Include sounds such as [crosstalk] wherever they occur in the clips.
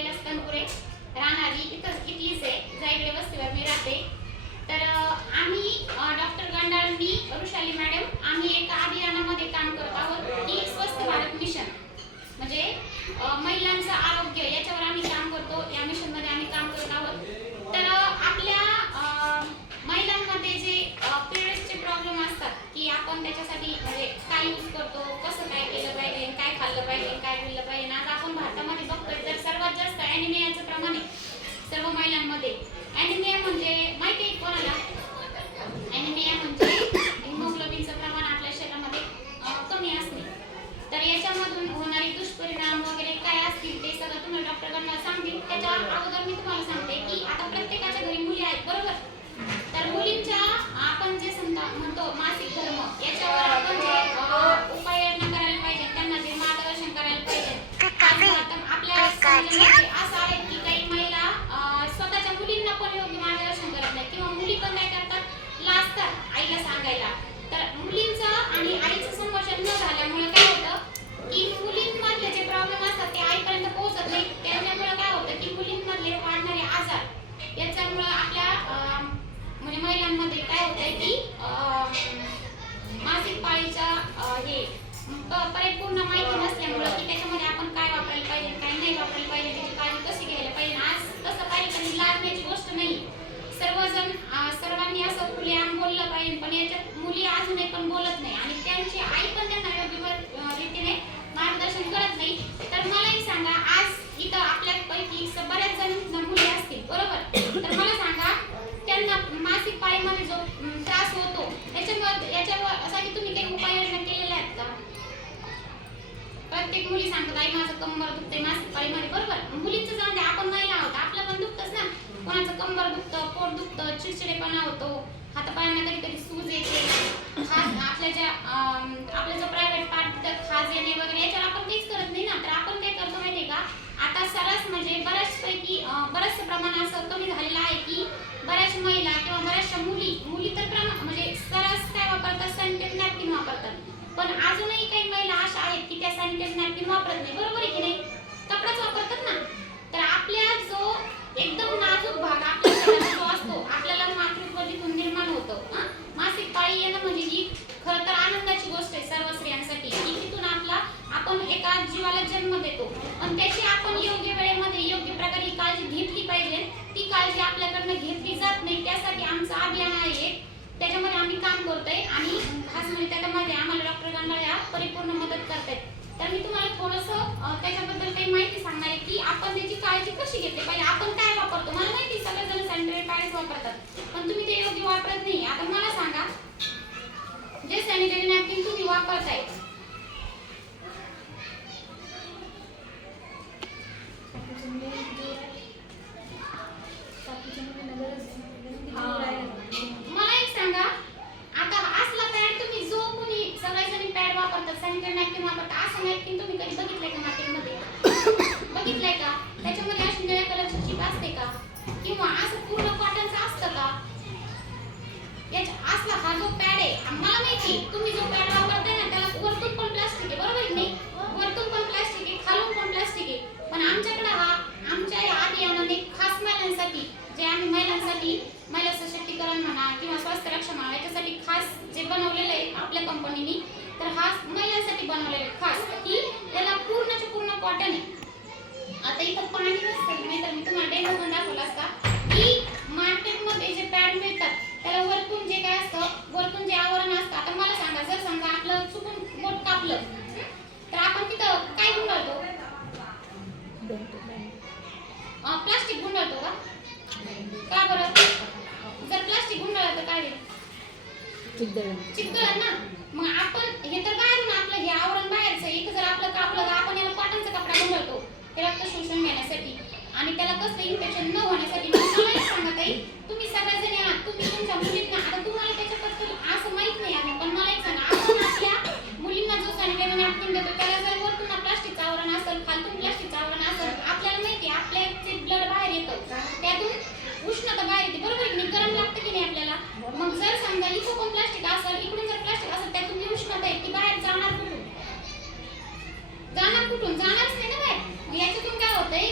कैलास तनपुरे राहणारी इथं इथलीच आहे. जायकडे वस्तीवर मी राहते. तर आम्ही डॉक्टर गंडाळनी वृषाली मॅडम आम्ही एका अभियानामध्ये काम करत आहोत. की स्वस्थ भारत मिशन. म्हणजे महिलांचं आरोग्य याच्यावर आम्ही काम करतो. या मिशनमध्ये आम्ही काम करत आहोत. तर आपल्या महिलांमध्ये जे पिरियड्सचे प्रॉब्लेम असतात की आपण त्याच्यासाठी म्हणजे काय यूज करतो कसं काय केलं पाहिजे काय खाल्लं पाहिजे काय पिल्लं पाहिजे आज आपण भारतामध्ये ॲनिमियाचं प्रमाण आहे. सर्व महिलांमध्ये. ॲनिमिया म्हणजे माहिती आहे कोणाला? ॲनिमिया म्हणजे हिमोग्लोबिनचं प्रमाण आपल्या शरीरामध्ये कमी असणे. तर याच्यामधून होणारे दुष्परिणाम वगैरे काय असतील ते सगळं तुम्ही डॉक्टरांना सांगतील त्याच्या अगोदर मी तुम्हाला सांगते की आता प्रत्येकाच्या घरी मुली आहेत बरोबर? तर मुलींच्या आपण जे समजा म्हणतो मासिक धर्म याच्यावर मुली अजूनही पण बोलत नाही. आणि त्यांची आई पण त्यांना योग्य रीतीने मार्गदर्शन करत नाही. तर मलाही सांगा आज इथं आपल्यापैकी बऱ्याच जण मुली असतील बरोबर? तर मला सांगा त्यांना मासिक पाळीमध्ये जो त्रास होतो त्याच्यावर याच्यावर असा की तुम्ही काही उपाययोजना केलेल्या आहेत का? प्रत्येक मुली सांगतात आई माझं कंबर दुखते मासिक पाळीमध्ये बरोबर? मुलीचं जाऊन दे आपण महिला आहोत आपलं पण दुखतच ना. कोणाचं कंबर दुखतं पोट दुखतं चिडचिडेपणा होतो. हातापायांना कधी कधी सूज येते. खास आपल्या ज्या आपला जो प्रायव्हेट पार्ट खास येणे वगैरे याच्यावर आपण काहीच करत नाही ना. तर आपण काय करतो माहितीये का? आता सरस म्हणजे बऱ्याचपैकी अं, बरंचसं प्रमाण असं कमी झालेलं आहे की बऱ्याच महिला किंवा बऱ्याचशा मुली मुली तर प्रमाण म्हणजे सरस काय वापरतात? सॅनिटरी नॅपकिन वापरतात. पण अजूनही काही महिला अशा आहेत की त्या सॅनिटरी नॅपकिन वापरत नाही. बरोबर आहे की नाही? कपडाच वापरतात ना. तर आपल्या जो एकदम नाजूक भाग आपल्या शरीरात जो असतो आपल्याला मातृत्व तिथून निर्माण होतं हं? मासिक पाळी येणं म्हणजे ही खरं तर आनंदाची गोष्ट आहे सर्व स्त्रियांसाठी की तिथून आपला आपण एका जीवाला जन्म देतो पण त्याची आपण योग्य वेळेमध्ये योग्य प्रकारे ही काळजी घेतली पाहिजे ती काळजी आपल्याकडनं घेतली जात नाही त्यासाठी आमचं अभियान आहे एक. त्याच्यामध्ये आम्ही काम करतोय आणि खास म्हणजे त्याच्यामध्ये आम्हाला डॉक्टर गांडाळ्या परिपूर्ण मदत करतायत. तर मी तुम्हाला थोडंसं त्याच्याबद्दल काही माहिती सांगणार आहे की आपण त्याची काळजी कशी घेतली? पाहिजे आपण काय वापरतो? मला माहिती आहे, सगळेजण सॅनिटरी पॅड्स वापरतात. पण तुम्ही ते योग्य वापरत नाही. आता मला सांगा जे सॅनिटरी नॅपकिन तुम्ही वापरताय मला एक सांगा आता असला पॅड तुम्ही जो कोणी सगळेजणी पॅड वापरतात सॅनिटरी नॅपकिन वापरतात असं नॅपकिन तुम्ही कधी बघितलंय का मार्केटमध्ये [coughs] बघितलंय का? त्याच्यामध्ये अशी निळ्या कलरची चिप असते का? किंवा असं पूर्ण कॉटनचं असतं का? याच्या असला हा जो पॅड आहे आणि मला माहिती तुम्ही जो पॅड वापरताय ना त्याला वरतून पण प्लास्टिक आहे बरोबर आहे की नाही वरतून पण प्लास्टिक आहे खालून पण प्लास्टिक आहे पण आमच्याकडे हा आमच्या या अभियानाने खास महिलांसाठी जे आम्ही महिलांसाठी महिला सशक्तीकरण म्हणा किंवा स्वास्थ्य रक्षा म्हणा याच्यासाठी खास जे बनवलेलं आहे आपल्या कंपनीने तर हा महिलांसाठी बनवलेले खास की त्याला पूर्णच्या पूर्ण कॉटन आहे. आता इथं पाणी नसतं नाही तर मी तुम्हाला डेमो पण दाखवला असता. की मार्केटमध्ये जे पॅड मिळतात त्याला वरतून जे काय असतं वरतून जे आवरण असतं आता मला सांगा जर समजा आपलं चुकून बोट कापलं तर आपण तिथं काय गुंडाळतो? प्लास्टिक गुंडाळतो का? का बरं? जर प्लास्टिक गुंडाळलं तर काय होईल? ना? मग आपण हे तर बाहेरून आपलं हे आवरण बाहेरचं आहे. इथं जर आपलं कापलं तर आपण याला कॉटनचा कपडा गुंडाळतो ते रक्त शोषण घेण्यासाठी आणि त्याला कसलं इन्फेक्शन न होण्यासाठी मला सांगा ताई. तुम्ही सगळ्याजणी आहात तुम्ही तुमच्या मुलींना आता तुम्हाला त्याच्याबद्दल असं माहीत नाही आहे पण मला एक सांगा आपण आपल्या मुलींना जो सॅनिटायझर आपण देतो त्याला जर वरतून प्लास्टिकचं आवरण असेल खालतून प्लास्टिकचं आवरण असेल आपल्याला माहिती आहे आपल्या जे ब्लड बाहेर येतं त्यातून उष्णता बाहेर येते. बरोबर आहे की नाही? गरम लागतं की नाही आपल्याला? मग जर समजा इथं पण प्लास्टिक असेल इकडून जर प्लास्टिक असेल त्यातून जी उष्णता आहे ती बाहेर जाणार कुठून? जाणार कुठून? जाणारच नाही ना बाहेर. याच्यातून काय होतंय?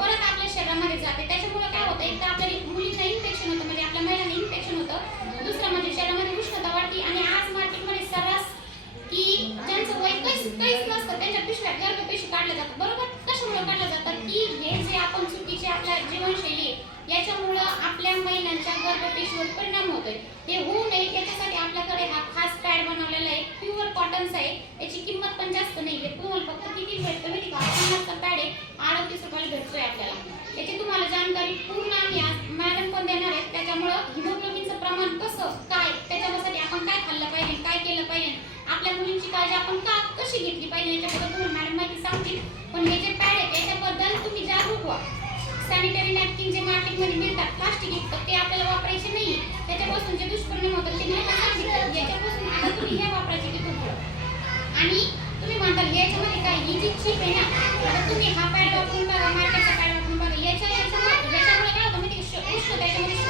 परत आपल्या शरीरामध्ये जाते. त्याच्यामुळे काय होतं एक तर आपल्याला मुलींना इन्फेक्शन होतं म्हणजे आपल्या महिलांना इन्फेक्शन होतं दुसरं म्हणजे शरीरामध्ये उष्णता वाढते आणि आज मार्केटमध्ये सर्रास की ज्यांचं वय काहीच नसतं त्यांच्या पिशव्या गर्भ पिशवी काढल्या जातात. बरोबर? कशामुळे काढल्या जातात? की हे जे आपण चुकीचे आपल्या जीवनशैली आहे त्याच्यामुळं आपल्या महिलांच्या गर्भपेशीवर परिणाम होतोय. हे होऊ नये याच्यासाठी आपल्याकडे हा खास पॅड बनवलेला आहे. प्युअर कॉटनचा आहे. याची किंमत पण जास्त नाही आहे. तुम्हाला फक्त किती भेटतं माहिती का? पन्नासचा पॅड आहे. अडतीस रुपयाला भेटतोय आपल्याला. याची तुम्हाला जानकारी पूर्ण आम्ही आज मॅडम पण देणार आहेत. त्याच्यामुळं हिमोग्लोबिनचं प्रमाण कसं काय त्याच्यासाठी आपण काय खाल्लं पाहिजे काय केलं पाहिजे? आपल्या मुलींची काळजी आपण का कशी घेतली पाहिजे? याच्याबद्दल तुम्हाला मॅडम माहिती सांगतील. पण हे जे पॅड आहे त्याच्याबद्दल तुम्ही जागरूक व्हा. सॅनिटरी नॅपकिन जे मार्केटमध्ये मिळतात प्लास्टिक युक्त ते आपल्याला वापरायचे नाही त्याच्यापासून जे दुष्परिणाम होतात ते नाही सांगितलं याच्यापासून आता तुम्ही हे वापरायचे की पुढं आणि तुम्ही म्हणता याच्यामध्ये काय? ही जी चिप आहे ना आता तुम्ही हा पॅड वापरून बघा मार्केटचा पॅड वापरून बघा याच्या याच्यामुळे काय होतं माहिती उष्ण त्याच्यामध्ये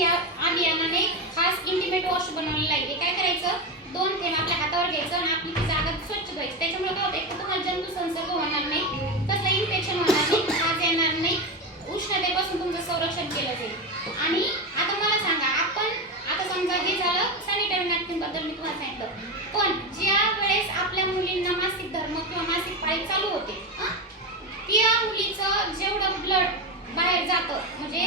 आपल्याच या अभियानाने खास इंटिमेट वॉश बनवलेला आहे. काय करायचं? दोन थेंब आपल्या हातावर घ्यायचं आणि आपली ती जागा स्वच्छ घ्यायची त्याच्यामुळे काय होतं एक तुम्हाला जंतू संसर्ग होणार नाही. तसं इन्फेक्शन होणार नाही. खाज येणार नाही. उष्णतेपासून तुमचं संरक्षण केलं जाईल. आणि आता मला सांगा आपण आता समजा हे झालं सॅनिटरी नॅपकिनबद्दल मी तुम्हाला सांगितलं. पण ज्या वेळेस आपल्या मुलींना मासिक धर्म किंवा मासिक पाळी चालू होते त्या मुलीचं जेवढं ब्लड बाहेर जातं म्हणजे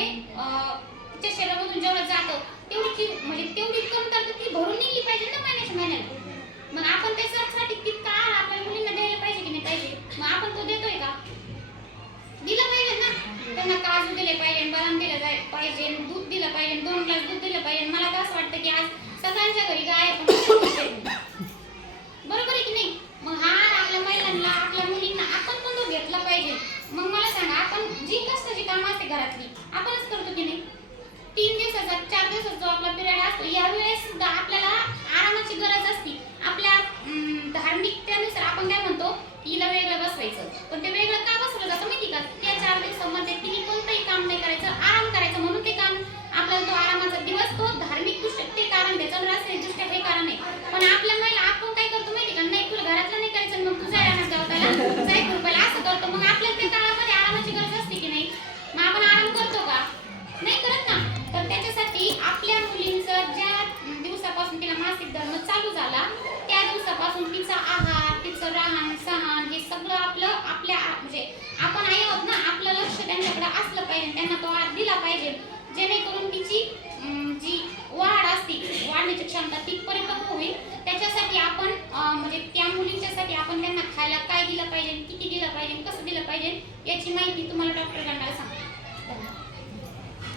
अं, शरीरामधून जेवढं जातं तेवढी म्हणजे तेवढी कमतरता ती भरून निघली पाहिजे ना महिन्याच्या महिन्याला मग आपण त्याच्यासाठी तितका आहार आपल्या मुलींना द्यायला पाहिजे की नाही पाहिजे? मग आपण तो देतोय का? दिलं पाहिजे ना. त्यांना काजू दिले पाहिजे बदाम दिलं जाय पाहिजे दूध दिलं पाहिजे दोन ग्लास दूध दिलं पाहिजे. मला तर असं वाटतं की आज सगळ्यांच्या घरी गाय पण बरोबर आहे की नाही? मग हा आपल्या महिलांना आपल्या मुलींना आपण पण तो घेतला पाहिजे. मग मला सांगा आपण जी कष्टाची कामं असते घरातली आपणच करतो की नाही? तीन दिवसाचा चार दिवसाचा जो आपला पिरियड असतो. या वेळेस सुद्धा आपल्याला आरामाची गरज असते. आपल्या धार्मिकतेनुसार आपण काय म्हणतो हिला वेगळं बसवायचं. पण ते वेगळं का बसवलं जातं माहिती का? वाढण्याची क्षमता ती परिपक्व होईल. त्याच्यासाठी आपण म्हणजे त्या मुलींच्यासाठी आपण त्यांना खायला काय दिलं पाहिजे किती दिलं पाहिजे कसं दिलं पाहिजे याची माहिती तुम्हाला डॉक्टर गंडाला सांगतो. धन्यवाद